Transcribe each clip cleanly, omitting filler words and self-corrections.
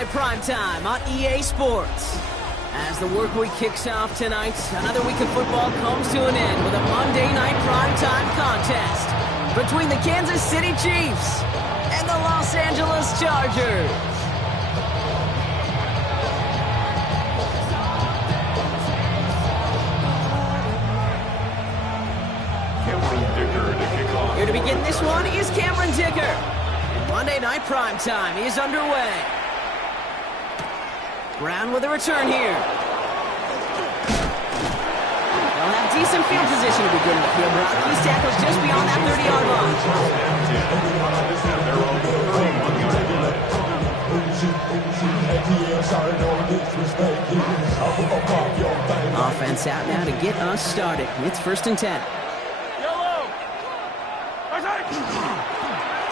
Night Primetime on EA Sports. As the work week kicks off tonight, another week of football comes to an end with a Monday Night Primetime contest between the Kansas City Chiefs and the Los Angeles Chargers. Here to begin this one is Cameron Dicker. Monday Night Primetime is underway. Brown with a return here. They'll have decent field position to begin with here. Brock tackles just beyond that 30-yard line. Offense out now to get us started. It's 1st and 10.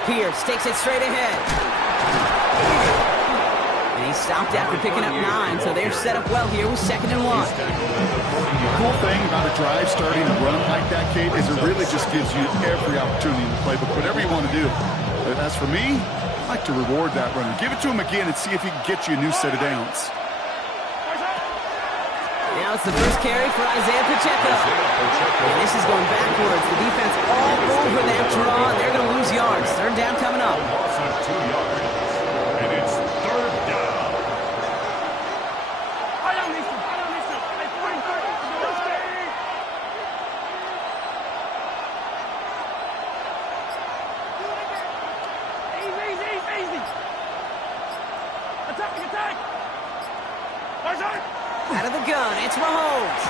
Pierce takes it straight ahead. And he stopped after picking up 9, so they're set up well here with 2nd and 1. The cool thing about a drive starting a run like that, Kate, is it really just gives you every opportunity in the playbook, whatever you want to do. As for me, I like to reward that runner. Give it to him again and see if he can get you a new set of downs. Now it's the first carry for Isaiah Pacheco. And this is going backwards. The defense all over that draw. They're going to lose yards. 3rd down coming up. And it's 3rd down. Easy. Attack. Out of the gun, it's Mahomes.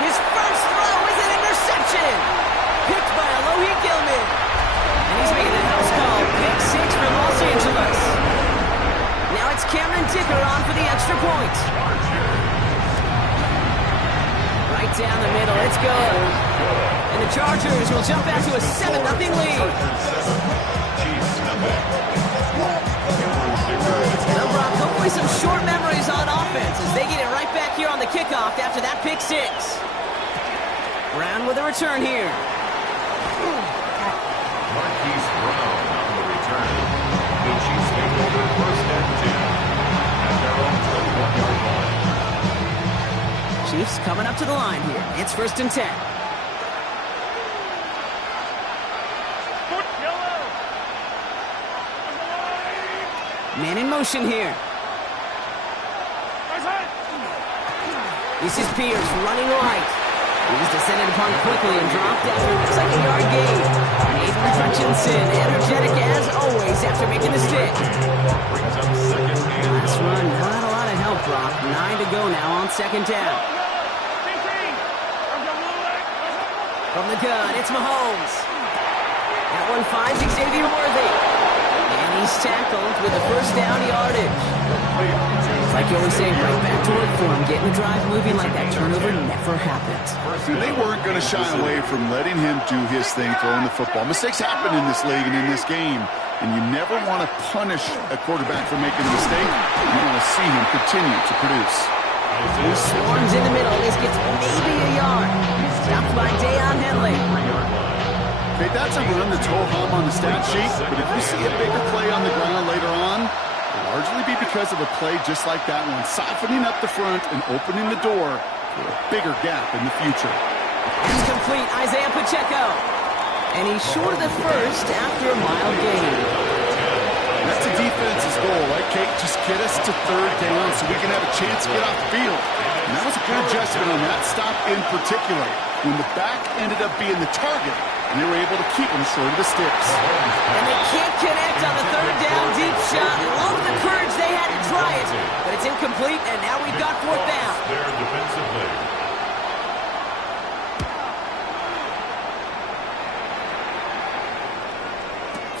His first throw is an interception. Picked by Alohi Gilman. And he's making the house call. Pick 6 for Los Angeles. Now it's Cameron Dicker on for the extra point. Right down the middle, it's good. And the Chargers will jump out to a 7-0 lead. Well, Brock, hopefully some short memories on offense as they get it right back here on the kickoff after that pick 6. Brown with a return here. Marquise Brown on the return. The Chiefs take over 1st and 10 at their own 21-yard line. Chiefs coming up to the line here. It's 1st and 10. Man in motion here. This is Pierce running right. He's descended upon quickly and dropped after it looks like a yard gain. Aiden Hutchinson, energetic as always after making the stick. Last run, not a lot of help, Brock. 9 to go now on 2nd down. From the gun, it's Mahomes. That one finds Xavier Worthy. And he's tackled with the 1st down yardage. It's like you always say, right back to work for him. Getting the drive moving like that turnover never happens. They weren't going to shy away from letting him do his thing, throwing the football. Mistakes happen in this league and in this game. And you never want to punish a quarterback for making a mistake. You want to see him continue to produce. He swarms in the middle. This gets maybe a yard. Stopped by Deion Henley. Okay, that's a run that's ho-hum on the stat sheet, but if you see a bigger play on the ground later on, it'll largely be because of a play just like that one, softening up the front and opening the door for a bigger gap in the future. It's complete, Isaiah Pacheco. And he's short of the 1st after a mild gain. That's a defense's goal, right, Kate? Just get us to 3rd down so we can have a chance to get off the field. And that was a good adjustment on that stop in particular, when the back ended up being the target, and they were able to keep him short of the sticks. And they can't connect on the 3rd down deep shot. Love the courage they had to try it, but it's incomplete, and now we've got 4th down. There defensively.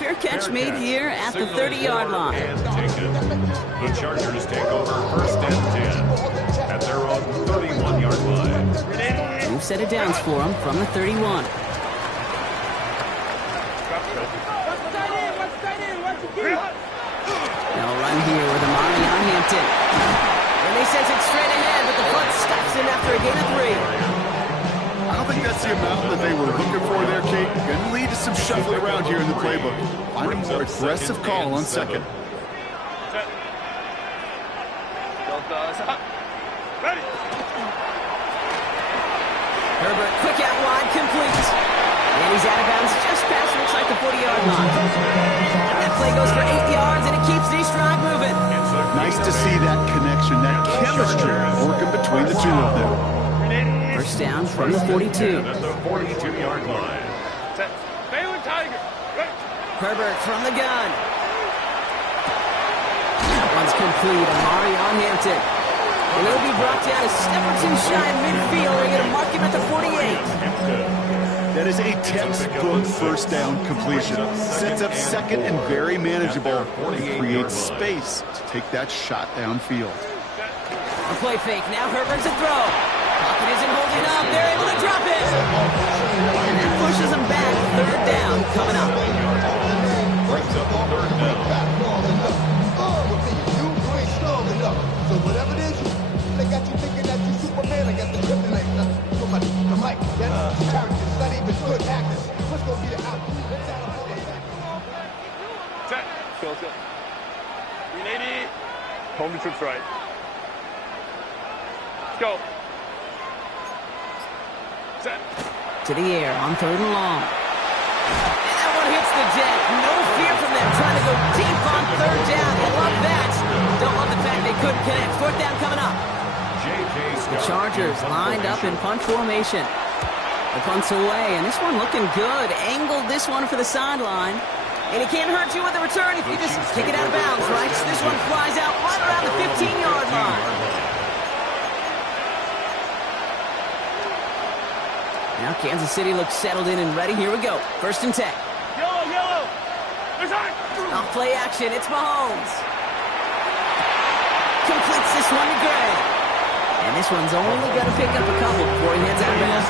Fair catch made here at the 30-yard line. And taken. The Chargers take over 1st and 10 at their own 31-yard line. New set of downs for him from the 31. They'll run here with Amari on Hampton. And they send it straight ahead, but the front stops him after a gain of 3. I don't think that's the amount that they were looking for there, Kate. Going to lead to some shuffling around here in the playbook. Find a more aggressive call on 2nd. Ready. Herbert, quick out wide, complete. And he's out of bounds just past, looks like the 40-yard line. That play goes for 8 yards, and it keeps this drive moving. Nice to see that connection, that chemistry working between the two of them. First down from the 42. At the 42-yard line. Baylor Tiger. Ready. Herbert from the gun. That one's complete. Amari on Hampton. And he'll be brought down a step or two shy of midfield. They're going to mark him at the 48. That is a textbook first down completion. Sets up second and very manageable. And creates space to take that shot downfield. A play fake. Now Herbert's a throw. Pocket isn't holding up. They're able to drop it. And that pushes them back. Third down coming up. Brings up the third down. So whatever it is, they got you thinking that you Superman. I got the kryptonite. The mic. That's characters, not even good actors. What's gonna be the outcome? Let's out of Set. Go. 380. Home to trips right. Let's go. Set. To the air on third and long. And that one hits the deck. No fear from them trying to go deep on third down. You love that. Don't love the fact they couldn't connect. Fourth down coming up. The Chargers lined up in punt formation. The punt's away, and this one looking good. Angled this one for the sideline. And it can't hurt you with the return if you just kick it out of bounds, right? So this one flies out right around the 15-yard line. Now Kansas City looks settled in and ready. Here we go. First and 10. Yellow. There's on. Off play action. It's Mahomes. Completes this one to Gray. And this one's only going to pick up a couple before he heads out of bounds.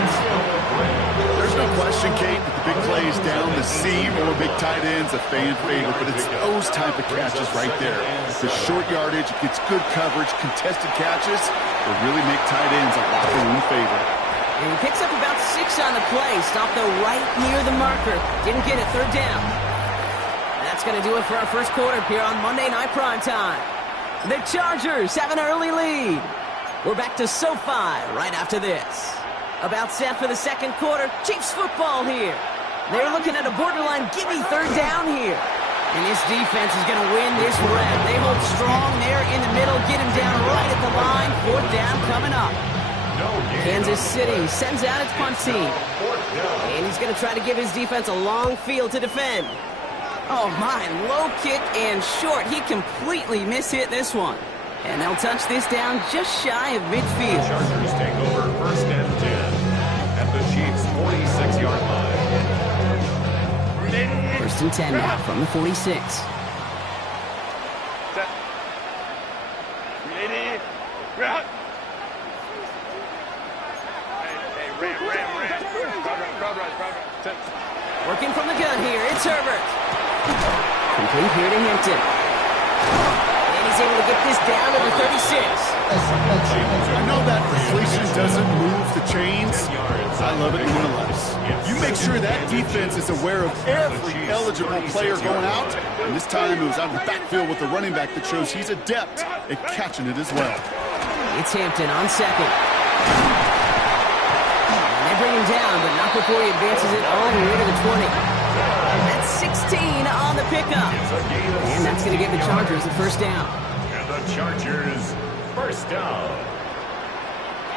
There's no question, Kate, that the big plays down the seam or big tight ends a fan favorite, but it's those type of catches right there. The short yardage, it gets good coverage, contested catches will really make tight ends a locker room favorite. And he picks up about 6 on the play. Stopped though right near the marker. Didn't get it. Third down. That's going to do it for our first quarter here on Monday Night Primetime. The Chargers have an early lead. We're back to SoFi right after this. About set for the second quarter. Chiefs football here. They're looking at a borderline gimme third down here. And this defense is going to win this rep. They hold strong there in the middle. Get him down right at the line. Fourth down coming up. Kansas City sends out its punt team. And he's going to try to give his defense a long field to defend. Oh my, low kick and short. He completely mishit this one. And they'll touch this down just shy of midfield. Chargers take over first and 10 at the Chiefs' 46-yard line. First and 10 now from the 46. Set. 380. Route. Hey, ram. Crowd rise. Set. Working from the gun here. It's Herbert. Complete here to Hampton. And he's able to get this down to the 36. I know that completion doesn't move the chains. I love it nonetheless. You make sure that defense is aware of every eligible player going out. And this time it was out of the backfield with the running back that shows he's adept at catching it as well. It's Hampton on second. And they bring him down, but not before he advances it all the way to the 20. That's 16 on the pickup. And that's going to give the Chargers the first down. And the Chargers, first down.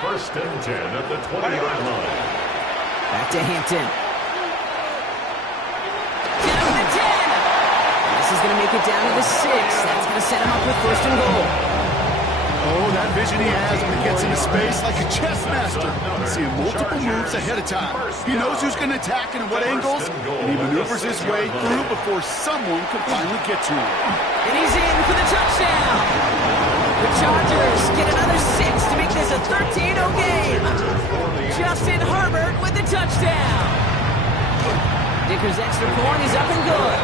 First and 10 at the 20-yard line. Back to Hampton. Down to the 10. And this is going to make it down to the 6. That's going to set him up with first and goal. Oh, that vision he has when he gets into space like a chess master. Seeing multiple moves ahead of time. He knows who's going to attack and in what angles, and he maneuvers his way through before someone can finally get to him. And he's in for the touchdown. The Chargers get another 6 to make this a 13-0 game. Justin Herbert with the touchdown. Dicker's extra point is up and good.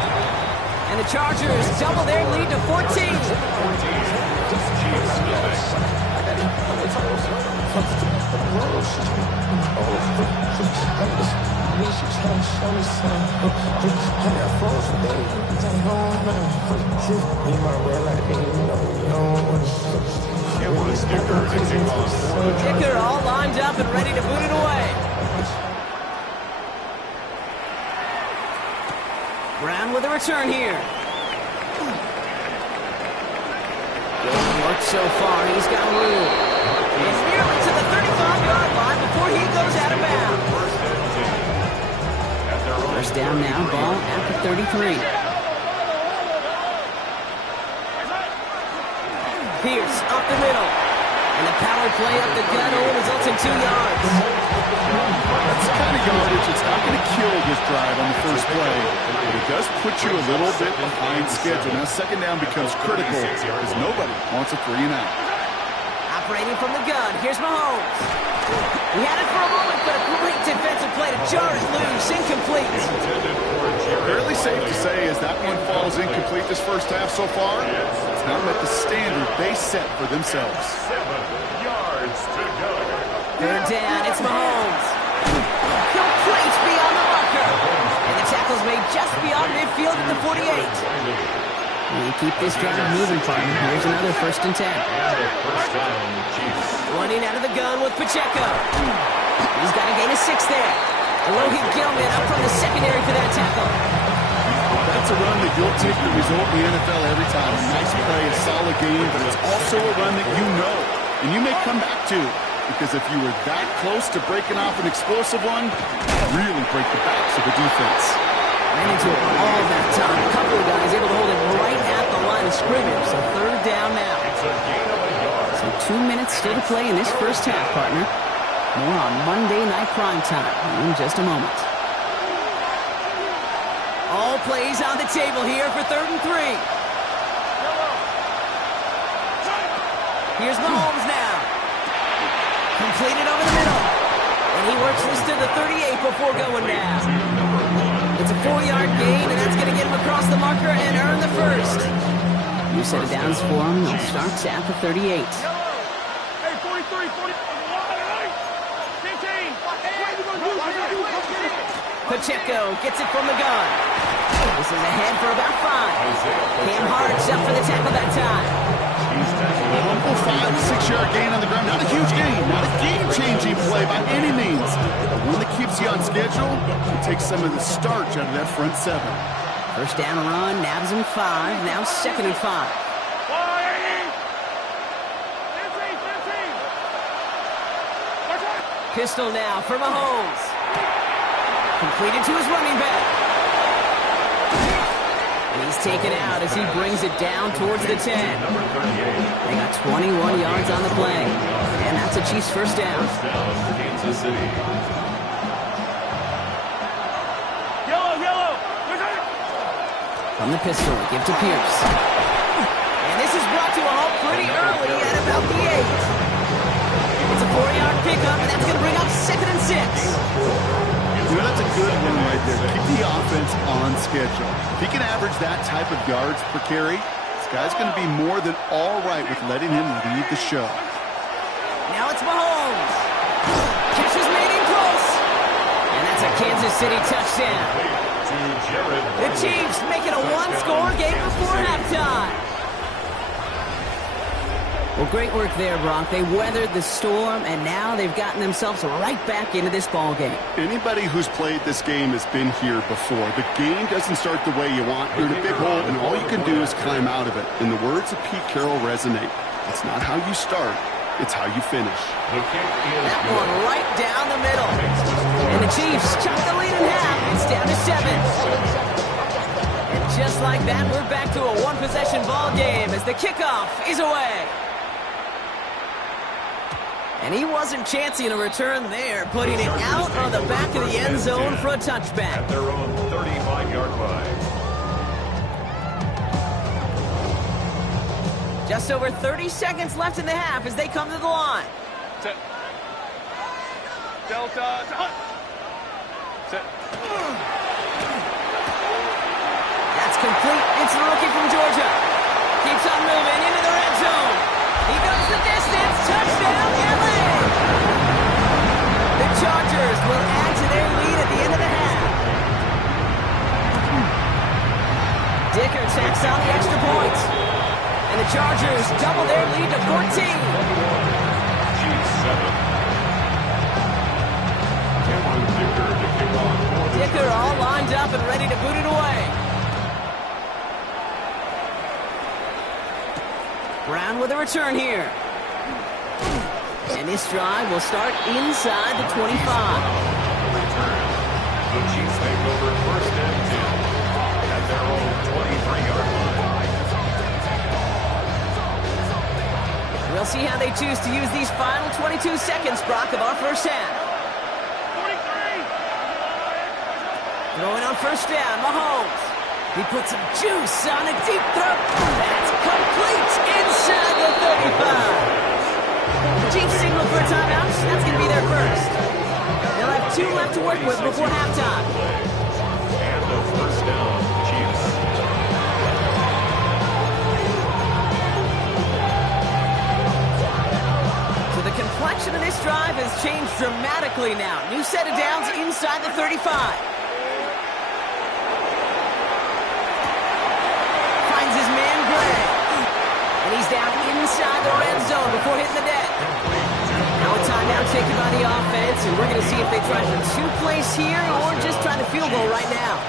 And the Chargers double their lead to 14. It was Dicker to kick off. Dicker all lined up and ready to boot it away. Brown with a return here. Good work so far. He's got room. It's nearly to the 35-yard line before he goes out of bounds. First down now, ball at the 33. Pierce up the middle. And the power play up the gut only results in 2 yards. That's the kind of yardage that's not going to kill this drive on the first play, but it does put you a little bit behind schedule. Now second down becomes critical because nobody wants a 3 and out. Operating from the gun, here's Mahomes. He had it for a moment, but a great defensive play to jar it loose, incomplete. Fairly safe to say as that one falls incomplete this first half so far, it's not met the standard they set for themselves. 7 yards to go. Third down, it's Mahomes. Complete beyond the marker. And the tackle's made just beyond midfield at the 48. We keep this drive moving, partner. Here's another 1st and 10. Running out of the gun with Pacheco. He's got to gain a 6 there. Alohi Gilman up from the secondary for that tackle. That's a run that you'll take the result in the NFL every time. A nice play, a solid game, but it's also a run that you know and you may come back to. Because if you were that close to breaking off an explosive one, really break the backs of the defense. Ran into it all that time. A couple of guys able to hold it right at the line of scrimmage. So third down now. So 2 minutes still to play in this first half, partner. More on Monday Night Prime Time in just a moment. All plays on the table here for 3rd and 3. Here's Mahomes now. Completed over the middle. And he works this to the 38 before going down. It's a 4-yard gain, and that's going to get him across the marker and earn the first. New set of downs for him. He starts at the 38. Hey, 43, 40. Pacheco gets it from the gun. This is ahead for about 5. Cam Hart's up for the tackle that time. A humble 5 to 6 yard gain on the ground. Not a huge gain, not a game-changing play by any means. But one that keeps you on schedule and takes some of the starch out of that front 7. First down run, nabs him 5. Now 2nd and 5. Pistol now for Mahomes. Completed to his running back. And he's taken out as he brings it down towards the 10. They got 21 yards on the play. And that's a Chiefs first down. Kansas City. Yellow. From the pistol, give to Pierce. And this is brought to a halt pretty early at about the 8. It's a 4-yard pickup, and that's going to bring up 2nd and 6. You know, that's a good one right there. Keep the offense on schedule. If he can average that type of yards per carry, this guy's going to be more than all right with letting him lead the show. Now it's Mahomes. Catch was made in close. And that's a Kansas City touchdown. The Chiefs make it a 1-score game before halftime. Well, great work there, Brock. They weathered the storm, and now they've gotten themselves right back into this ball game. Anybody who's played this game has been here before. The game doesn't start the way you want. You're in a big hole, and all you can do is climb out of it. And the words of Pete Carroll resonate. It's not how you start, it's how you finish. That one right down the middle. And the Chiefs chop the lead in half. It's down to 7. And just like that, we're back to a one-possession ball game as the kickoff is away. And he wasn't chancing a return there, putting it out on the back of the end zone for a touchback. At their own 35-yard line. Just over 30 seconds left in the half as they come to the line. Set. Delta. Set. That's complete. It's the rookie from Georgia. Keeps on moving into the red zone. He goes the distance. Touchdown, LA! The Chargers will add to their lead at the end of the half. tacks on the extra point. And the Chargers double their lead to 14. Chiefs 7. Cameron Dicker to kick off for the Dicker all lined up and ready to boot it away. Brown with a return here. And this drive will start inside the 25. return. The Chiefs take over first and 10 at their own 23-yard line. We'll see how they choose to use these final 22 seconds, Brock, of our first half. 43. Throwing on first down, Mahomes. He puts some juice on a deep throw. That's complete inside the 35. The Chiefs signal for a timeout. That's going to be their first. They'll have 2 left to work with before halftime. And the first down, Chiefs. So the complexion of this drive has changed dramatically now. New set of downs inside the 35. Finds his man Gray. And he's down inside the red zone before hitting the deck. Now a timeout taken by the offense, and we're going to see if they try for 2 plays here or just try the field goal right now.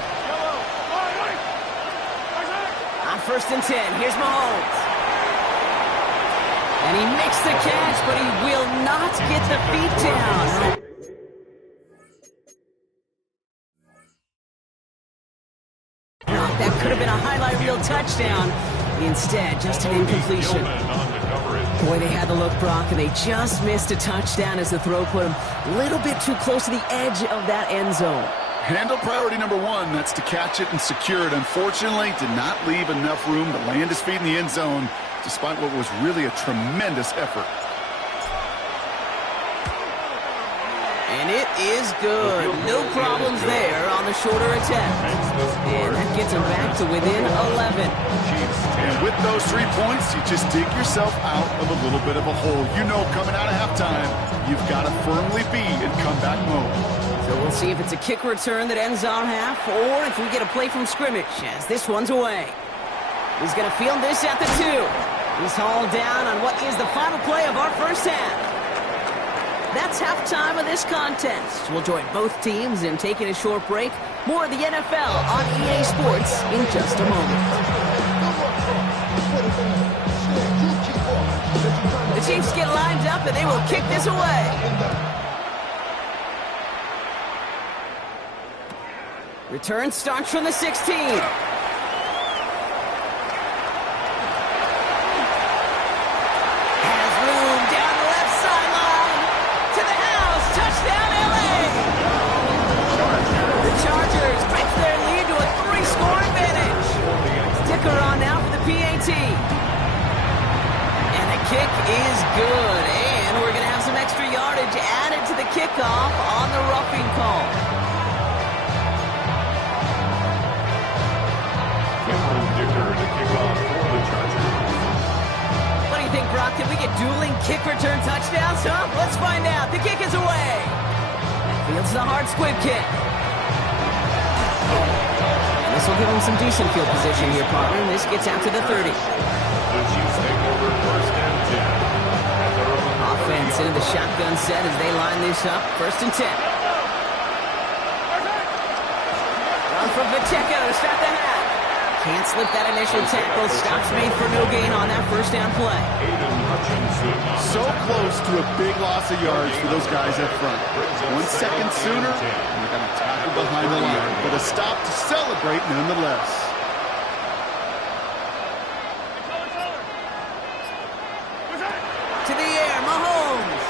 On first and 10, here's Mahomes. And he makes the catch, but he will not get the feet down. That could have been a highlight reel touchdown. Instead, just an incompletion. Boy, they had the look, Brock, and they just missed a touchdown as the throw put them a little bit too close to the edge of that end zone. Handle priority number 1, that's to catch it and secure it. Unfortunately, did not leave enough room to land his feet in the end zone, despite what was really a tremendous effort. And it is good. No problems there on the shorter attempt. And that gets them back to within 11. And with those 3 points, you just dig yourself out of a little bit of a hole. You know, coming out of halftime, you've got to firmly be in comeback mode. So we'll see if it's a kick return that ends our half, or if we get a play from scrimmage as this one's away. He's going to field this at the 2. He's hauled down on what is the final play of our first half. That's halftime of this contest. We'll join both teams in taking a short break. More of the NFL on EA Sports in just a moment. The Chiefs get lined up and they will kick this away. Return starts from the 16. And the kick is good, and we're going to have some extra yardage added to the kickoff on the roughing call. Cameron Dicker to kick off for the Chargers. What do you think, Brock? Can we get dueling kick return touchdowns, huh? Let's find out. The kick is away. Fields the hard squib kick. This will give him some decent field position here, partner. This gets out to the 30. The Chiefs take over first and 10. Offense into the shotgun set as they line this up. First and 10. Run from Pacheco to start the half. Can't slip that initial tackle. Stops made for no gain on that first down play. Aiden Hutchinson. So close to a big loss of yards for those guys up front. 1 second sooner, and they're going to tackle behind the line. But a stop to celebrate nonetheless. To the air, Mahomes.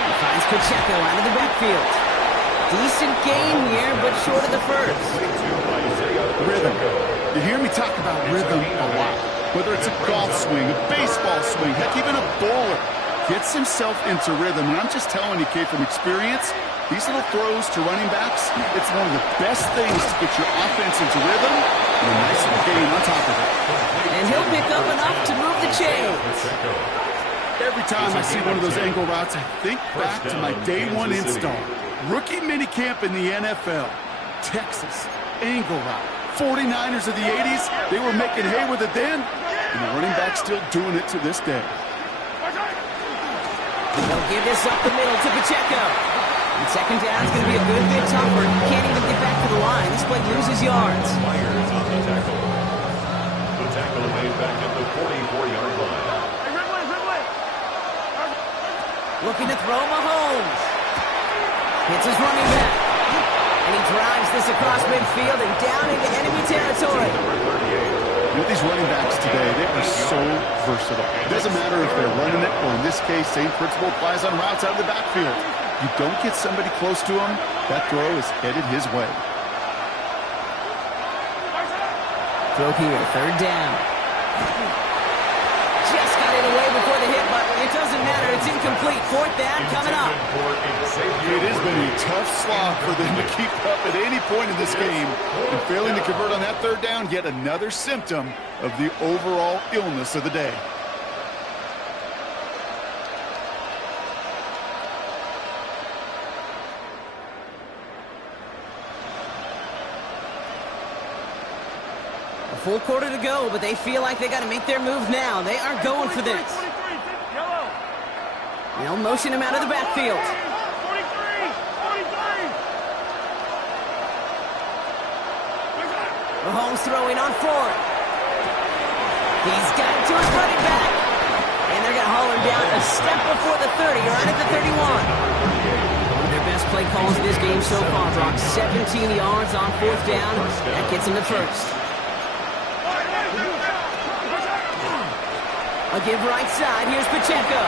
He finds Pacheco out of the backfield. Decent gain here, but short of the first. Rhythm. You hear me talk about rhythm a lot. Whether it's a golf swing, a baseball swing, heck, even a bowler gets himself into rhythm. And I'm just telling you, kid, from experience, these little throws to running backs, it's one of the best things to get your offense into rhythm and a nice little gain on top of it. And he'll pick up enough to move the chains. Every time I see one of those angle routes, I think back to my day 1 install. Rookie minicamp in the NFL. Texas, angle route, 49ers of the 80s, they were making hay with it then, and the running back's still doing it to this day. They'll give this up the middle to Pacheco. And second down is going to be a good bit tougher. He can't even get back to the line. This play loses yards. Myers on the tackle. The tackle made back at the 44-yard line. Looking to throw Mahomes. Hits his running back. And he drives this across midfield and down into enemy territory. With these running backs today, they are so versatile. It doesn't matter if they're running it, or in this case, same principle applies on routes out of the backfield. You don't get somebody close to him, that throw is headed his way. Throw here, third down. Just got it away before the hit, but it doesn't matter. It's incomplete. Fourth down coming up. It has been a tough slog for them to keep up at any point in this game. And failing to convert on that third down, yet another symptom of the overall illness of the day. A full quarter to go, but they feel like they got to make their move now. They are going for this. They'll motion him out of the backfield. Mahomes throwing on fourth. He's got it to his running back. And they're going to haul him down a step before the 30, right at the 31. One of their best play calls in this game so far, Brock. 17 yards on fourth down. That gets him to first. A give right side. Here's Pacheco.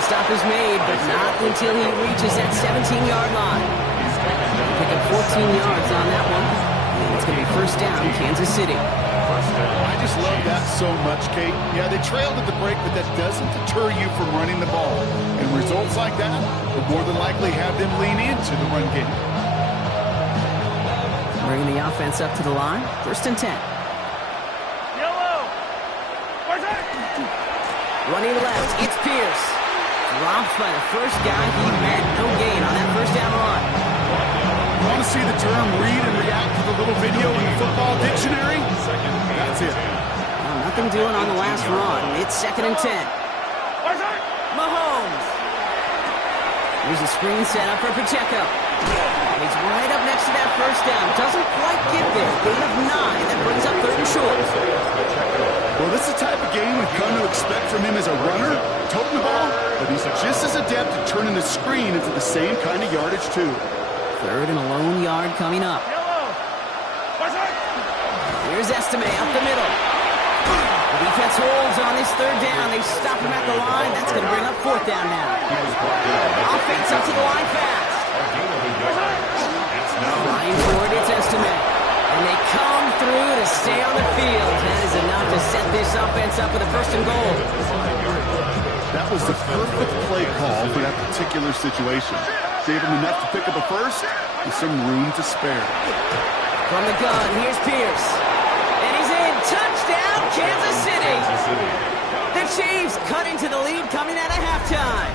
The stop is made, but not until he reaches that 17-yard line. Pick up 14 yards on that one. And it's going to be first down, Kansas City. I just love that so much, Kate. Yeah, they trailed at the break, but that doesn't deter you from running the ball. And results like that will more than likely have them lean into the run game. Bringing the offense up to the line. First and 10. Running left, it's Pierce. Dropped by the first guy he met. No gain on that first down run. Want to see the term read and react to the little video in the football dictionary? That's it. Well, nothing doing on the last run. It's second and 10. Mahomes. Here's a screen set up for Pacheco. And he's right up next to that first down. Doesn't quite get there. Gain of 9. That brings up third and short. Well, this is the type of game we've come to expect from him as a runner, toting the ball, but he's just as adept at turning the screen into the same kind of yardage, too. Third and a lone yard coming up. Here's Estime up the middle. The defense holds on this third down. They stop him at the line. That's going to bring up fourth down now. Offense up to the line fast. Flying forward, it's Estime. And they come through to stay on the field. That is enough to set this offense up with a first and goal. That was the perfect play call for that particular situation. Gave him enough to pick up a first with some room to spare. From the gun, here's Pierce. And he's in. Touchdown, Kansas City. The Chiefs cut into the lead coming out of halftime.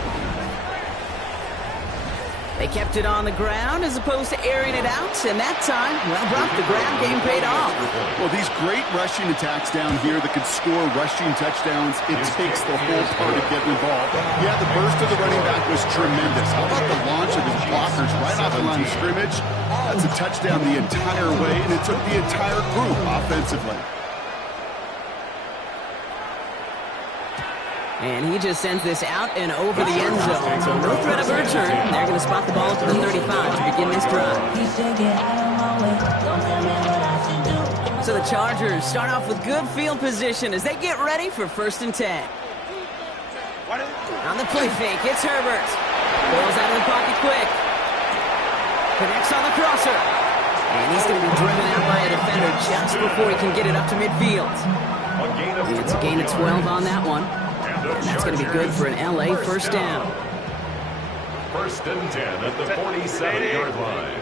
They kept it on the ground as opposed to airing it out, and that time, well, Brock, the ground game paid off. Well, these great rushing attacks down here that could score rushing touchdowns, it takes the whole party getting involved. Yeah, the burst of the running back was tremendous. How about the launch of his blockers right off the line of scrimmage? That's a touchdown the entire way, and it took the entire group offensively. And he just sends this out and over the end zone. So no threat of a return. They're going to spot the ball to the 35 to begin this drive. So the Chargers start off with good field position as they get ready for first and 10. On the play fake, it's Herbert. Balls out of the pocket quick. Connects on the crosser. And he's going to be driven out by a defender just before he can get it up to midfield. And it's a gain of 12 on that one. And that's going to be good for an LA first down. First and 10 at the 47-yard line.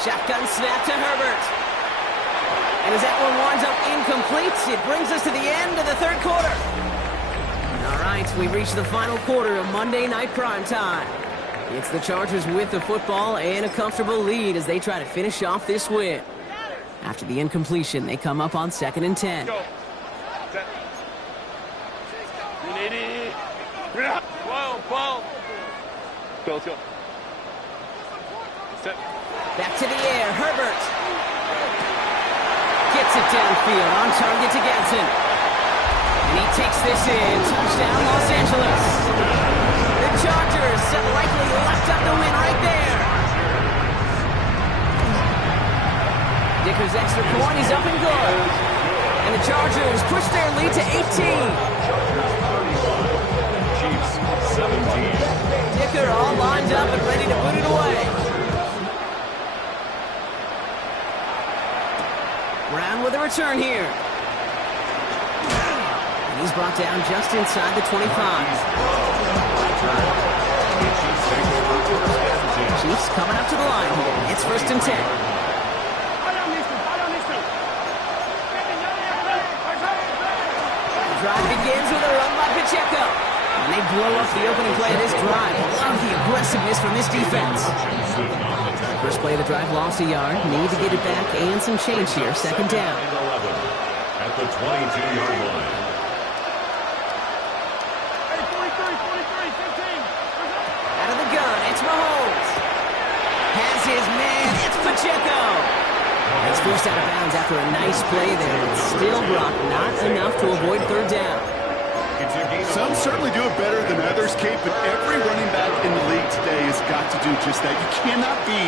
Shotgun snap to Herbert. And as that one winds up incomplete, it brings us to the end of the third quarter. All right, we've reached the final quarter of Monday Night Prime Time. It's the Chargers with the football and a comfortable lead as they try to finish off this win. After the incompletion, they come up on 2nd and 10. Go. Set. You need it. 12. Go, let's go. Set. Back to the air, Herbert. Gets it downfield, on target to Ganson. And he takes this in. Touchdown, Los Angeles. The Chargers have likely left out the win right there. Dicker's extra point is up and good. And the Chargers push their lead to 18. Chiefs 17. Dicker all lined up and ready to put it away. Brown with a return here. And he's brought down just inside the 25. Chiefs coming up to the line here. It's 1st and 10. Drive begins with a run by Pacheco. And they blow up the opening play of this drive. Love the aggressiveness from this defense. First play of the drive lost a yard. Need to get it back and some change here. 2nd down. 11 at the 22-yard line. Hey, 43, 15. Out of the gun, it's Mahomes. Has his man, it's Pacheco. He's forced out of bounds after a nice play there. It's still Brock, not enough to avoid 3rd down. Some certainly do it better than others, Kate, but every running back in the league today has got to do just that. You cannot be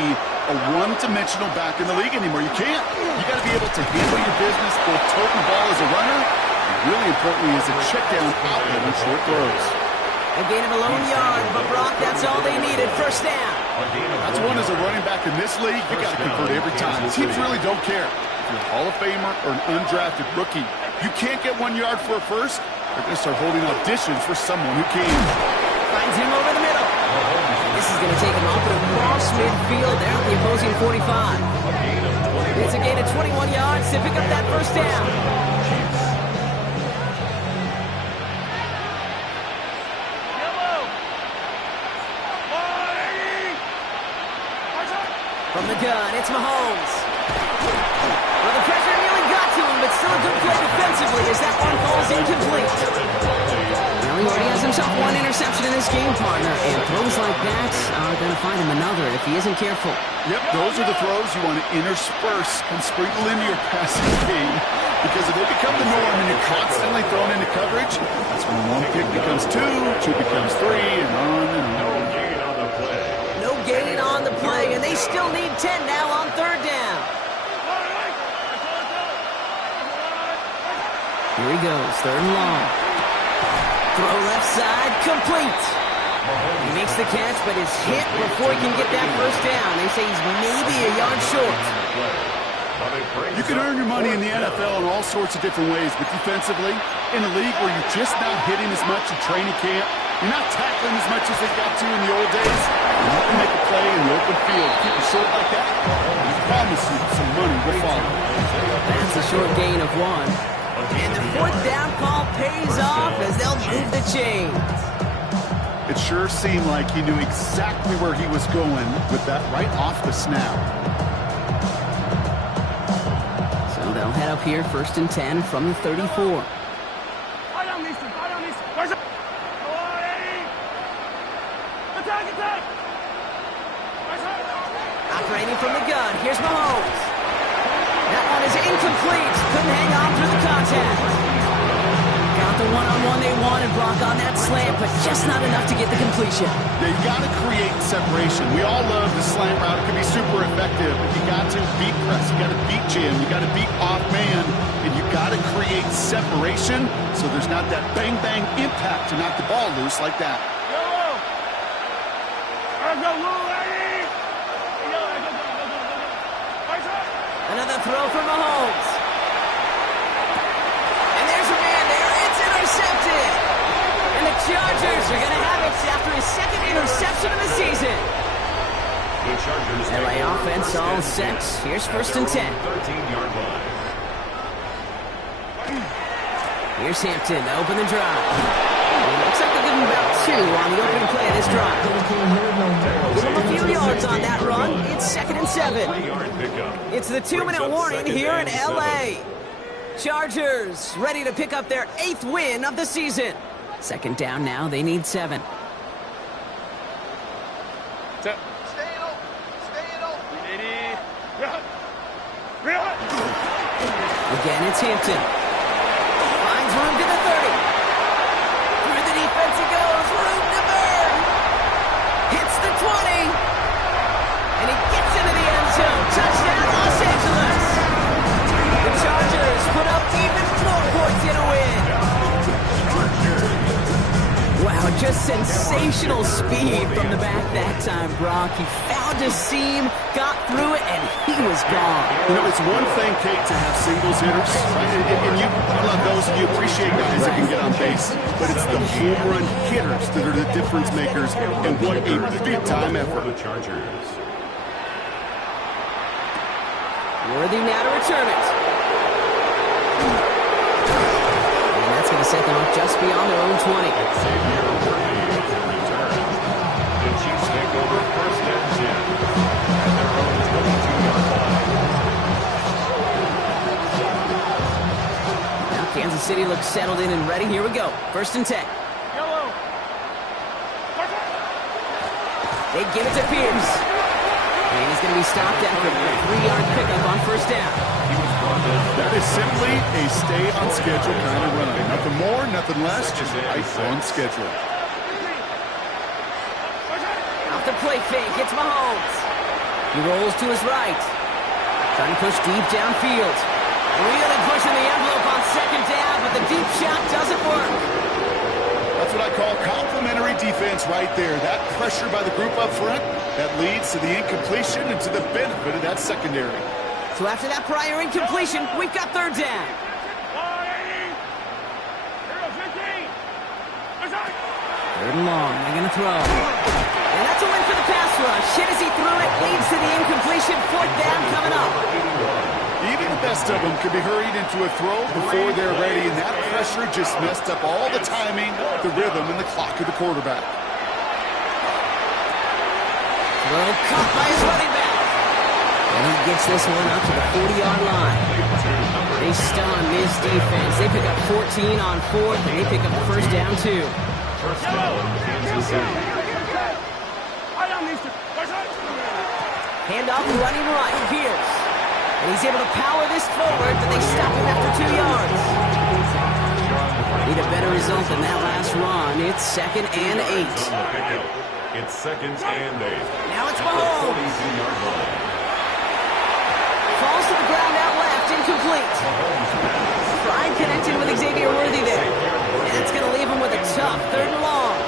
a one-dimensional back in the league anymore. You can't. You got to be able to handle your business, both toting the ball as a runner, and really importantly as a check down outlet on short throws. A gain of a lone yard, but Brock, that's all they needed. 1st down. That's one as a running back in this league, you got to convert every time. Teams really don't care. If you're a Hall of Famer or an undrafted rookie, you can't get 1 yard for a first. They're going to start holding auditions for someone who can. Finds him over the middle. This is going to take him off and across midfield there at the opposing 45. It's a gain of 21 yards to pick up that 1st down. From the gun, it's Mahomes. Well, the pressure nearly got to him, but still a good play defensively as that one falls incomplete. Well, he already has himself 1 interception in this game, partner, and throws like that are going to find him another if he isn't careful. Yep, those are the throws you want to intersperse and sprinkle into your passing game, because if they become the norm and you're constantly thrown into coverage, that's when 1 pick becomes 2, 2 becomes 3, and on and on. Gain on the play, and they still need 10 now on 3rd down. Here he goes, 3rd and long. Throw left side, complete. He makes the catch, but is hit before he can get that 1st down. They say he's maybe a yard short. You can earn your money in the NFL in all sorts of different ways, but defensively, in a league where you're just not hitting as much in training camp, you're not tackling as much as they got to in the old days, you have to make a play in the open field. Keep it short like that, I promise you some money will follow. That's a short gain of 1. And the 4th down call pays off as they'll move the chains. It sure seemed like he knew exactly where he was going with that right off the snap. So they'll head up here, 1st and 10 from the 34. Operating from the gun, here's Mahomes. That one is incomplete. Couldn't hang on through the contact. Got the one-on-one they wanted, Brock, on that slant, but just not enough to get the completion. They've got to create separation. We all love the slant route. It can be super effective, but you got to beat press. You got to beat jam. You got to beat off man, and you got to create separation so there's not that bang-bang impact to knock the ball loose like that. Another throw for Mahomes. And there's a man there. It's intercepted. And the Chargers are going to have it after his 2nd interception of the season. The Chargers LA offense all set. Here's 1st and 10. 13-yard line. Here's Hampton to open the drive. It looks like they'll give him about 2 on the opening play of this drive. Give him a few 2 yards on that run. It's 2nd and 7. 3-yard pickup. It's the 2-minute warning here in L.A. Chargers ready to pick up their 8th win of the season. 2nd down now. They need 7. Set. Stay open. Stay open. Again, it's Hampton. Finds room to the 30. Through the defense he goes. Room to burn. Hits the 20. And he gets into the end zone. Touchdown, Los Angeles. The Chargers put up even more points in a win. Wow, just sensational speed from the back that time, Brock. He found a seam, got through it, and he was gone. You know, it's one thing, Kate, to have singles hitters, right? And you love those, and you appreciate guys that can get on base. But it's the home run hitters that are the difference makers, and what a big-time For effort. the Chargers. Worthy now to return it. And that's going to set them up just beyond their own 20. Xavier Worthy is in return. The Chiefs take over 1st and 10 at their own 22-yard line. Now Kansas City looks settled in and ready. Here we go. 1st and 10. They give it to Pierce. And he's going to be stopped after a 3-yard pickup on 1st down. He was brought in. That is simply a stay-on-schedule kind of run. Nothing more, nothing less, just right on schedule. Off the play fake, it's Mahomes. He rolls to his right. Trying to push deep downfield. Really pushing the envelope on 2nd down, but the deep shot doesn't work. That's what I call complimentary defense right there. That pressure by the group up front, that leads to the incompletion and to the benefit of that secondary. So after that prior incompletion, we've got 3rd down. 3rd and long, they're going to throw. And that's a win for the pass rush. Hit as he threw it, leads to the incompletion. 4th down coming up. Even the best of them could be hurried into a throw before they're ready, and that pressure just messed up all the timing, the rhythm, and the clock of the quarterback. Throw caught by his running back. And he gets this one up to the 40-yard line. They stun this defense. They pick up 14 on 4th, and they pick up the 1st down, too. 1st down, Kansas City. Handoff running right, Pierce. And he's able to power this forward, but they stop him after 2 yards. Need a better result than that last run. It's 2nd and 8. It's 2nd and 8. Now it's At the Mahomes. 42-yard line. Falls to the ground out left, incomplete. Pride connecting with Xavier Worthy there. And that's going to leave him with a tough 3rd and long.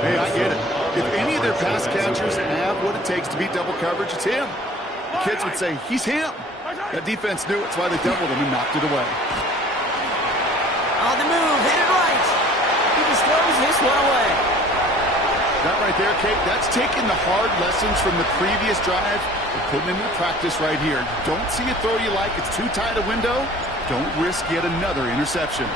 Hey, I get it. If any of their pass catchers have what it takes to beat double coverage, it's him. The kids would say, he's him. That defense knew it. It's why they doubled him and knocked it away. On the move, headed right. He just throws this one away. That right there, Kate, that's taking the hard lessons from the previous drive and putting them into practice right here. Don't see a throw you like. It's too tight a window. Don't risk yet another interception.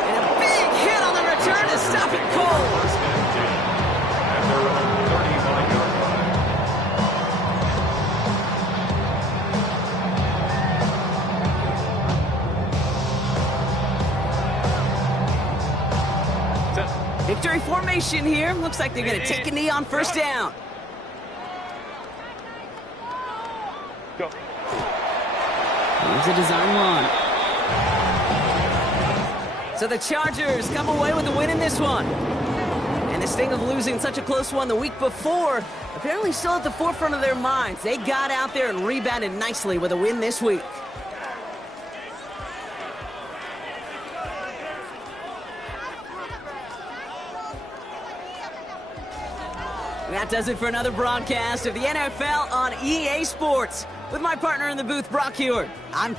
And a big hit on the return to stop it cold. 1st and 10 at their own 35-yard line. Victory formation here. Looks like they're going to take a knee on 1st down. Go. Here's a design one. So the Chargers come away with a win in this one. And the sting of losing such a close one the week before, apparently still at the forefront of their minds. They got out there and rebounded nicely with a win this week. And that does it for another broadcast of the NFL on EA Sports. With my partner in the booth, Brock Huard, I'm